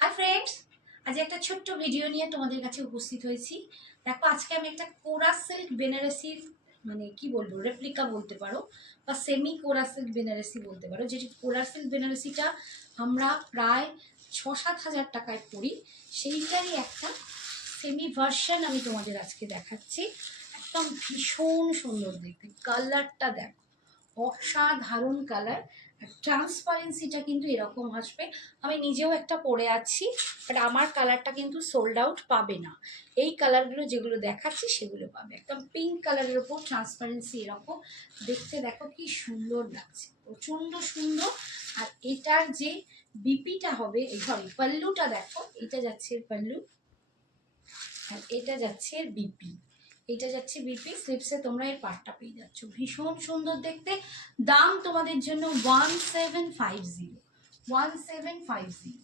Hi friends, আজ একটা ছোট্ট ভিডিও নিয়ে তোমাদের কাছে উপস্থিত হয়েছি। দেখো, আজকে আমি একটা কোরা সিল্ক বেনারসির মানে কি বলবো, রেপ্লিকা বলতে পারো বা সেমি কোরা সিল্ক বেনারসি বলতে পারো। যে কোরা সিল্ক বেনারসিটা আমরা প্রায় 6-7 হাজার টাকায় পড়ি, সেইটারই একটা সেমি ভার্সন আমি তোমাদের আজকে দেখাচ্ছি। একদম ভীষণ সুন্দর দেখতে, কালারটা দেখো, অসাধারণ কালার। ট্রান্সপারেন্সিটা কিন্তু এরকম আসবে। আমি নিজেও একটা পরে আছি, বাট আমার কালারটা কিন্তু সোল্ড আউট পাবে না। এই কালারগুলো যেগুলো দেখাচ্ছি সেগুলো পাবে। একদম পিঙ্ক কালারের ওপর ট্রান্সপারেন্সি এরকম দেখতে, দেখো কি সুন্দর লাগছে, প্রচণ্ড সুন্দর। আর এটার যে বিপিটা হবে, সরি পাল্লুটা দেখো, এটা যাচ্ছে এর পাল্লু আর এটা যাচ্ছে এর বিপি। এটা যাচ্ছে বিপি, স্লিপসে তোমরা এর পার্টটা পেয়ে যাচ্ছ, ভীষণ সুন্দর দেখতে। দাম তোমাদের জন্য 1750, 1750।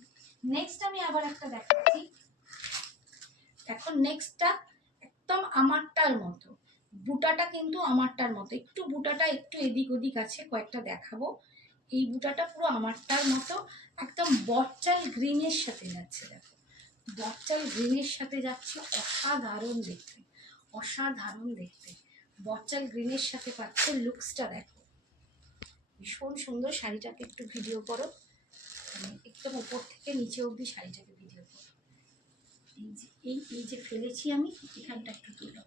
নেক্সট আমি আবার একটা দেখাচ্ছি। এখন নেক্সটটা একদম আমারটার মতো, বুটাটা কিন্তু আমারটার মতো, একটু বুটাটা একটু এদিক ওদিক আছে, কয়েকটা দেখাবো। এই বুটাটা পুরো আমারটার মতো, একদম বটল গ্রিনের সাথে যাচ্ছে। দেখো, বটল গ্রিনের সাথে যাচ্ছে, অসাধারণ দেখতে, অসাধারণ দেখতে। বটল গ্রিনের সাথে পাচ্ছে, লুকসটা দেখো ভীষণ সুন্দর। শাড়িটাকে একটু ভিডিও করো, মানে একদম উপর থেকে নিচে অবধি শাড়িটাকে ভিডিও করো। এই যে ফেলেছি আমি, এখানটা একটু তুলো,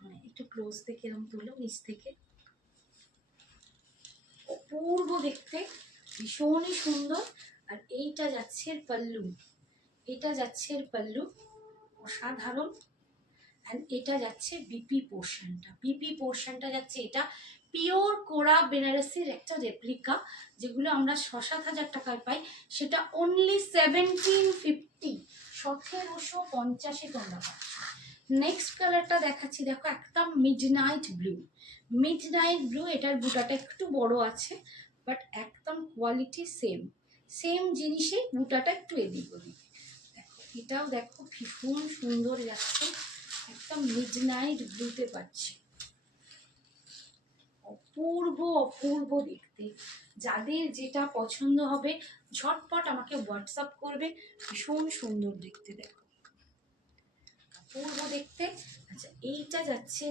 মানে একটু ক্লোজ থেকে এরকম তুলো, নিচ থেকে। অপূর্ব দেখতে, ভীষণই সুন্দর। আর এইটা যাচ্ছে এর পাল্লু, এটা যাচ্ছে এর পাল্লু, অসাধারণ। অ্যান্ড এটা যাচ্ছে বিপি পোর্শনটা, বিপি পোর্শনটা যাচ্ছে, এটা পিওর কোরা বেনারসির একটা রেপ্লিকা, যেগুলো আমরা 6-7 হাজার টাকায় পাই, সেটা অনলি 1750, 1750 তোমরা পাচ্ছ। নেক্সট কালারটা দেখাচ্ছি, দেখো একদম মিডনাইট ব্লু, মিডনাইট ব্লু। এটার বুটাটা একটু বড় আছে, বাট একদম কোয়ালিটি সেম, সেম জিনিসে বুটাটা একটু এদিক ওদিক। দেখো এটাও দেখো ভীষণ সুন্দর যাচ্ছে, একদম মিডনাইট ব্লুতে পাচ্ছি, অপূর্ব অপূর্ব দেখতে। যাদের যেটা পছন্দ হবে ঝটপট আমাকে হোয়াটসঅ্যাপ করবে, ভীষণ সুন্দর দেখতে। দেখো অপূর্ব দেখতে। আচ্ছা, এইটা যাচ্ছে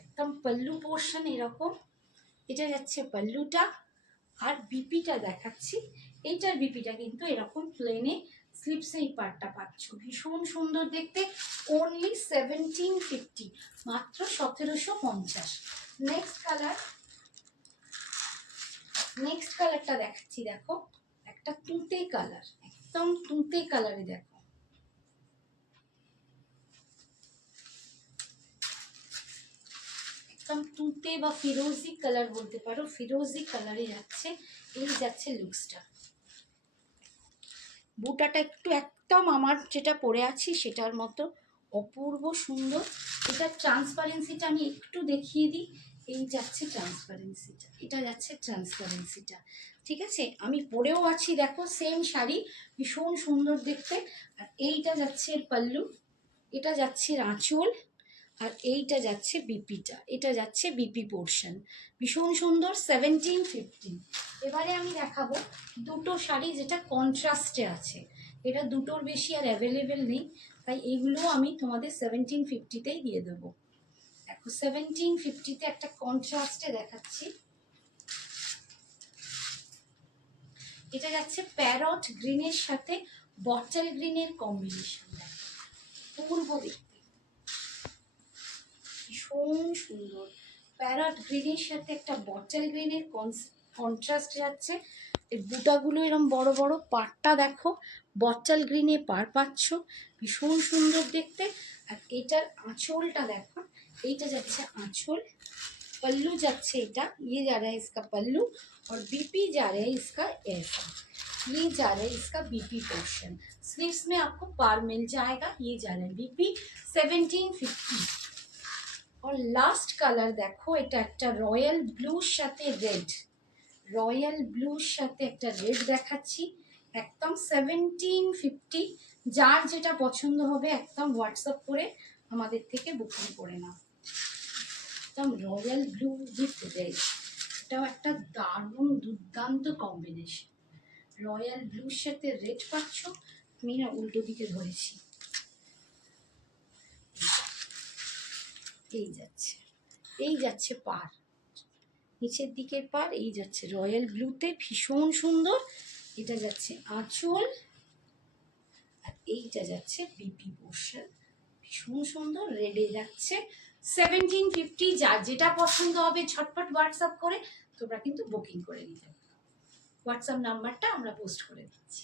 একদম পাল্লু পোর্শন এরকম, এটা যাচ্ছে পাল্লুটা। আর বিপিটা দেখাচ্ছি, এইটার বিপিটা কিন্তু এরকম প্লেনে স্লিপসে এই পার্টটা পাচ্ছ, ভীষণ সুন্দর দেখতে। অনলি 1750, মাত্র 1750। নেক্সট কালার, নেক্সট কালারটা দেখাচ্ছি। দেখো একটা তুঁতে কালার, একদম তুঁতে কালারে, দেখো একদম তুঁতে বা ফিরোজি কালার বলতে পারো, ফিরোজি কালারে যাচ্ছে। এই যাচ্ছে লুকসটা, বুটাটা একটু একদম আমার যেটা পরে আছি সেটার মতো, অপূর্ব সুন্দর। এটার ট্রান্সপারেন্সিটা আমি একটু দেখিয়ে দিই। এই যাচ্ছে ট্রান্সপারেন্সিটা, এটা যাচ্ছে ট্রান্সপারেন্সিটা, ঠিক আছে। আমি পরেও আছি, দেখো সেম শাড়ি, ভীষণ সুন্দর দেখতে। আর এইটা যাচ্ছে এর পাল্লু, এটা যাচ্ছে এর আঁচল, আর এইটা যাচ্ছে বিপিটা, এটা যাচ্ছে বিপি পোর্শন, ভীষণ সুন্দর। 1750। এবারে আমি দেখাবো দুটো শাড়ি যেটা কন্ট্রাস্টে আছে, এটা দুটোর বেশি আর অ্যাভেলেবেল নেই, তাই এগুলো আমি তোমাদের 1750তেই দিয়ে দেবো। দেখো 1750তে একটা কন্ট্রাস্টে দেখাচ্ছি, এটা যাচ্ছে প্যারট গ্রিনের সাথে বটল গ্রিনের কম্বিনেশন। দেখো পূর্ব দেখতে, ভীষণ সুন্দর। প্যারট গ্রিনের সাথে একটা বটল গ্রিনের কন্ট্রাস্ট যাচ্ছে। এর বুটাগুলো এরকম বড় বড়, পাড়টা দেখো বটল গ্রিনে পার পাচ্ছ, ভীষণ সুন্দর দেখতে। আর এটার আঁচলটা দেখো, এইটা যাচ্ছে আঁচল, पल्लू जाच्छे এটা, ये जा रहा है इसका पल्लू, और बीपी जा रहा है इसका ऐसा, ये जा रहा है इसका बीपी पोर्शन। स्लीव्स में आपको पार मिल जाएगा, ये जा रहा है बीपी 1750। और लास्ट কালার দেখো, এটা একটা রয়্যাল ব্লুর সাথে রেড, রয়্যাল ব্লুর সাথে একটা রেড দেখাচ্ছি, একদম 1750। যার যেটা পছন্দ হবে একদম হোয়াটসঅ্যাপ করে আমাদের থেকে বুকিং করে নাও। একদম রয়্যাল ব্লু উইথ রেড, এটাও একটা দারুণ দুর্দান্ত কম্বিনেশন। রয়্যাল ব্লুর সাথে রেড পাচ্ছ। আমি না উল্টো দিকে ধরেছি, এই যাচ্ছে পার, নিচের দিকের পার, এই যাচ্ছে রয়্যাল ব্লুতে ভীষণ সুন্দর। এটা যাচ্ছে আঁচল, আর এইটা যাচ্ছে বিপি পোর্শন, ভীষণ সুন্দর। রেডে যাচ্ছে 1750। যার যেটা পছন্দ হবে ঝটপট হোয়াটসঅ্যাপ করে তোমরা কিন্তু বুকিং করে নিতে। হোয়াটসঅ্যাপ নাম্বারটা আমরা পোস্ট করে দিচ্ছি।